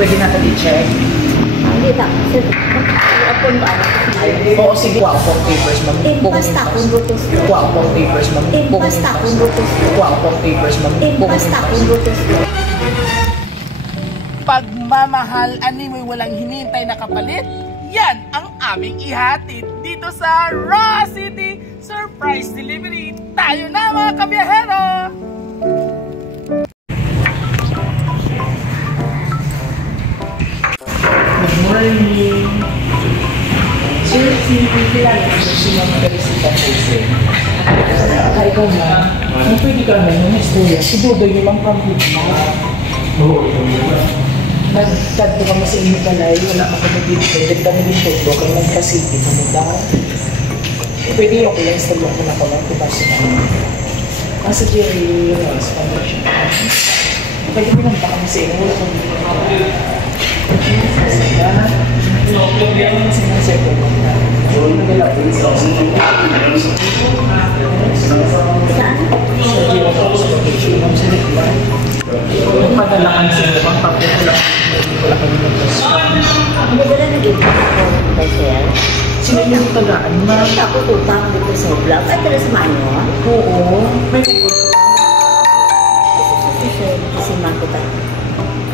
Pwede natin i-check. Hindi ba? Sir, upon ba? Oo, sige. Kuha ko ang papers, ma'am. Basta kung butos. Kuha ko ang papers, ma'am. Basta kung butos. Kuha ko ang papers, ma'am. Basta kung butos. Pagmamahal, animoy walang hinintay na kapalit, yan ang aming ihatid dito sa Raw City Surprise Delivery. Tayo na mga kabiyahero! Good morning! Sir, sinipilala ko sa mga Teresita Puse. Kaya ikaw na, kung pwede ka na yung istorya, si Dodoy yung mga pambutma. Nagtad ko kami sa inyo palay, wala ka dito. Dagdang din po, kaya nagkasiti ka mo daw. Pwede yung ko lang istorya ko na ko lang, diba siya na. Kasi Jerry, sa foundation. Pwede ko lang kami sa inyo, wala kong dito. Padalakan sila pang papel wala kami Magdala na dito ako sir. sila yung tagaan ma Ako tutang dito sa vlog. Ay, tala sa manyo? oo may record Sir, kasi makita.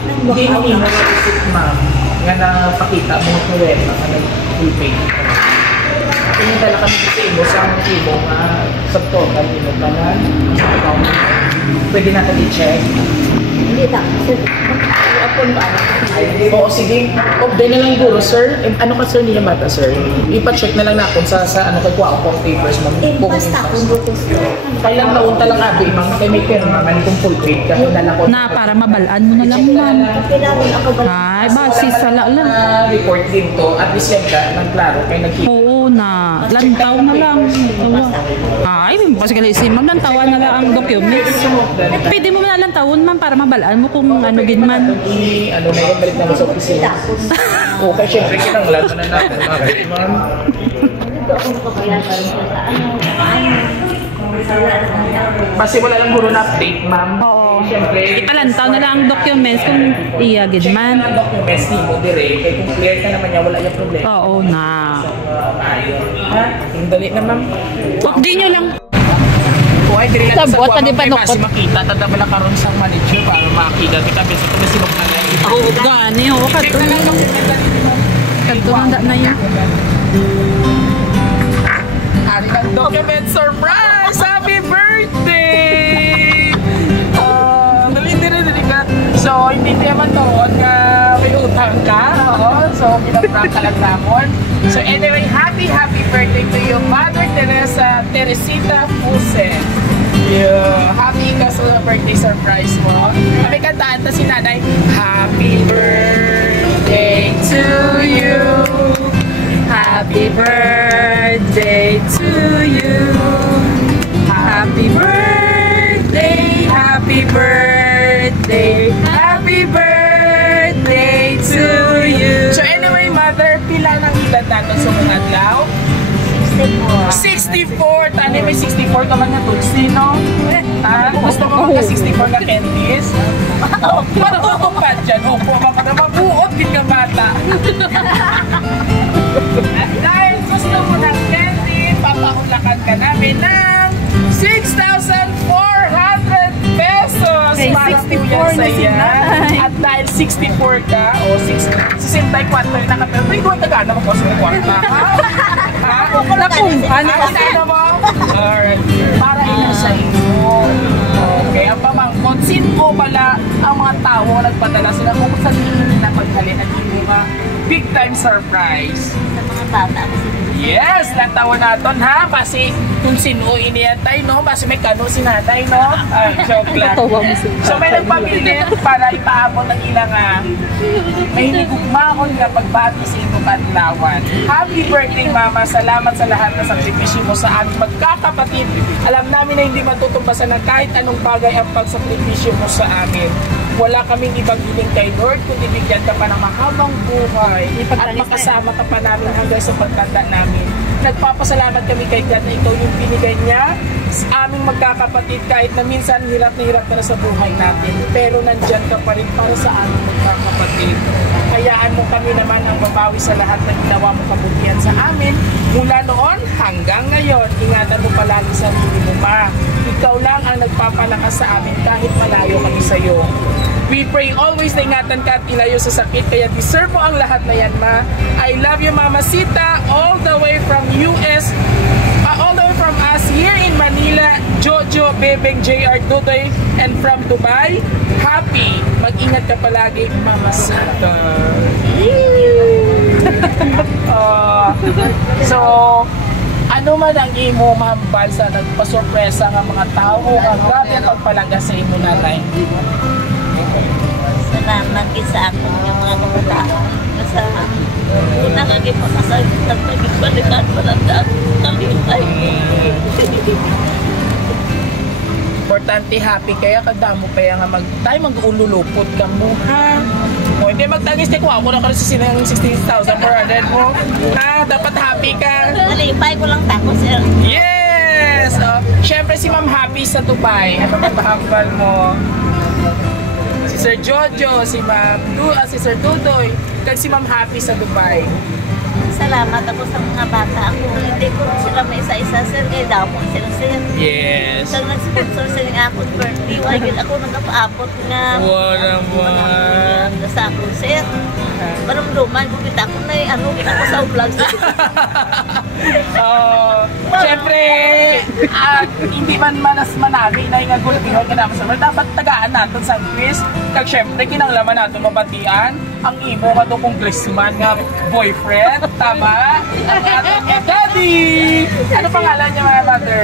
hindi hindi na naisip ma'am nga napakita mo ng web na nag-full-page pinadala kami sa imo sa imo nga sa total imo tanan pwede natin i-check. Hindi ba? Sir, upon ba? Oo, sige. Update na lang guro, sir. Ano ka, sir, niya mata, sir? Ipa-check na lang na kung sa ano kay kuha ko papers, ma'am. Basta kung butos. Kailang naunta lang abi, ma'am. Kay may pirma, man kung full page ka. Dala ko. Na, para mabalaan mo na lang, ma'am. Kailangan ako ba? Ay, basi sala lang. Report din to. At least yan ka, nagklaro kay nagkita. Oo na, lantaw na lang. Ay, kasi kalisin, ma'am, lantawan na lang ang documents. Pwede mo na lantawon, ma'am, para mabalaan mo kung ano gin man. Ano na yung balik naman sa opisina. Okay, syempre, kinanglan mo na natin. Okay, ma'am. Kasi wala lang guro na update, ma'am. Oo. Syempre, Ipalantaw na lang ang documents kung iyagid check man. na ang documents ni mo dire. Kaya kung clear ka naman niya, wala yung problema. Oo na. Ha? Yung dali na, ma'am. Di nyo lang. Kung ay, diri lang sa Sabot, kuha, di ba ma'am, nukot? kasi makita. Tada ba na karoon sa manager para makita. Kita kasi ito na sinok na lang. Oo, gani. Oo, kato na lang. Kato handa na yun. Hari ng document surprise! Happy birthday! Dali ka. So, hindi naman noon nga may utang ka. Oo. So, pinaprank ka lang namon. So, anyway, happy birthday to you, Mother Teresa Teresita Puse. Yeah. Happy ka sa birthday surprise mo. May kantaan ta si nanay. Happy birthday to you. Happy birthday to you. Happy birthday, happy birthday, happy birthday to you. So anyway, mother, pila nang edad natin sa mga adlaw? 64. Tani may 64 ka man na tulsi, no? Gusto mo magka-64 na candies? Matutong ba dyan? Opo, baka na mabuot din ka bata. Dahil gusto mo ng candy, papahulakan ka namin ng 6,400 pesos. Okay, Para 64 na si nanay. At dahil 64 ka, o 64 na nakatero, may doon tagana mo po sa kwarta. Nakumpan. Alright. Para ina sa inyo. Okay, ang pamangkot, sinko pala ang mga tao nagpadala sila kung saan hindi na paghalin at hindi ba big time surprise. Sa mga bata kasi. Yes, natawa natin ha, kasi kung sino iniyatay, no? Kasi may kano si nanay, no? Joke lang. So may nagpabilit para ipaabot ng ilang may hinigugmaon na pagbati sa inyong kadlawan. Happy birthday, Mama. Salamat sa lahat na sakripisyo mo sa aming magkakapatid. Alam namin na hindi matutumbasan ng kahit anong bagay ang pagsakripisyo mo sa amin. Wala kaming ibang hiling kay Lord, kundi bigyan ka pa ng mahabang buhay at makasama ka pa namin hanggang sa pagtanda namin. Nagpapasalamat kami kay God na ito yung binigay niya sa aming magkakapatid kahit na minsan hirap na sa buhay natin. Pero nandyan ka pa rin para sa aming magkakapatid. kami naman ang babawi sa lahat ng ginawa mo kabutihan sa amin. Mula noon hanggang ngayon, ingatan mo palagi sa sarili mo, Ma. Ikaw lang ang nagpapalakas sa amin kahit malayo kami sa iyo. We pray always na ingatan ka at ilayo sa sakit, kaya deserve mo ang lahat na yan, Ma. I love you, Mama Sita, all the way from US, all the way from us here in Manila, Jojo, Bebeng, JR, Dudoy, and from Dubai. Happy! Mag-ingat ka palagi, Mama Sita. So, ano man ang imo mahambal sa nagpasurpresa ng mga tao ang grabe ang pagpalangga sa imo, nanay. Salamat sa ako yung mga kabataan. Masama. Una kagi pakasagit ng pagbalikan palanda kami ay. Importante happy kaya kadamo kaya nga mag-ululupot ka mo, ha? O hindi magtangis ko ako na karoon sa sinang 16,400 mo. Ha? Dapat happy ka. Nalipay ko lang tako, sir. Yes! Siyempre si Ma'am Happy sa Dubai. Ano ba mahambal mo? Si Sir Jojo, si Sir Dudoy, kag si Ma'am Happy sa Dubai. Salamat ako sa mga bata. Ako hindi ko sila may isa-isa, sir. Kaya daw mo sila, sir. Yes. Sa nag-sponsor sa nga akong birthday, why yun ako nagpapaabot nga. Naman. Sa ako, sir. Marumduman ko kita ako na kita ko sa vlog. Siyempre, hindi man manas manami na yung agulpihon ka naman sa mga dapat tagaan natin sa quiz. Kag siyempre, kinanglaman natin mabatian ang imo nga doon congressman nga boyfriend. Tama? Ang ating nga daddy! Ano pangalan niya, mga mother?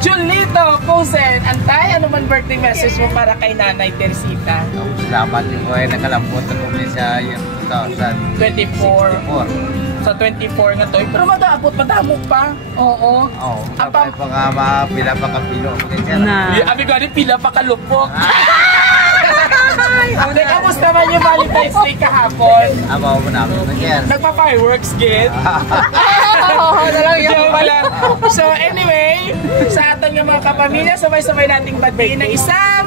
Julito Pusen. Antay, ano man birthday message mo para kay Nanay Teresita? Salamat po ay nakalambot na po sa 24. Sa 24 nga to. Pero madamo pa. Oo. Oo. Ang Kapag pa nga mapila pa kapilo. Abi ko rin pila pa kalupok. Ate, kamusta man yung Valentine's Day kahapon? Abaw mo namin. Nagpa-fireworks, gid? Joke lang. So anyway, sa ating mga kapamilya, sabay-sabay nating batiin ng isang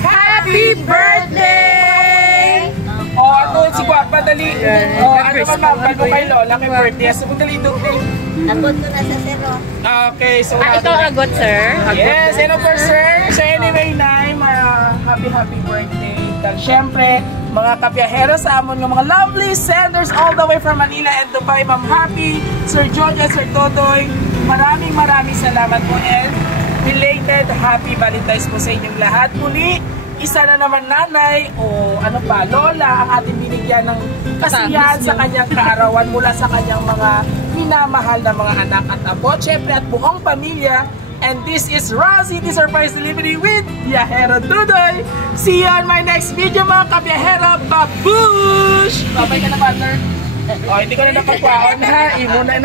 Happy Birthday! Ano, si Guapa, dali. Ano man mabal mo kay Lola, kay birthday. So, dali doon. Agot ko na sa zero. Okay, so... Ito agot, sir. Yes, and of course, sir. So anyway, Nay, happy birthday. Kag syempre, mga kabiyahero sa amon ng mga lovely senders all the way from Manila and Dubai, Ma'am Happy, Sir George at Sir Totoy, maraming salamat po and belated happy Valentine's po sa inyong lahat. Muli, isa na naman nanay o ano pa, lola ang ating binigyan ng kasiyahan sa kanyang kaarawan mula sa kanyang mga minamahal na mga anak at apo, syempre at buong pamilya. And this is Rosie, the Surprise Delivery with Biyahero Dudoy. See you on my next video, mga kabiyahero. Babush! Babay ka na, partner. O, hindi ko na napagkwaon, ha? Imo na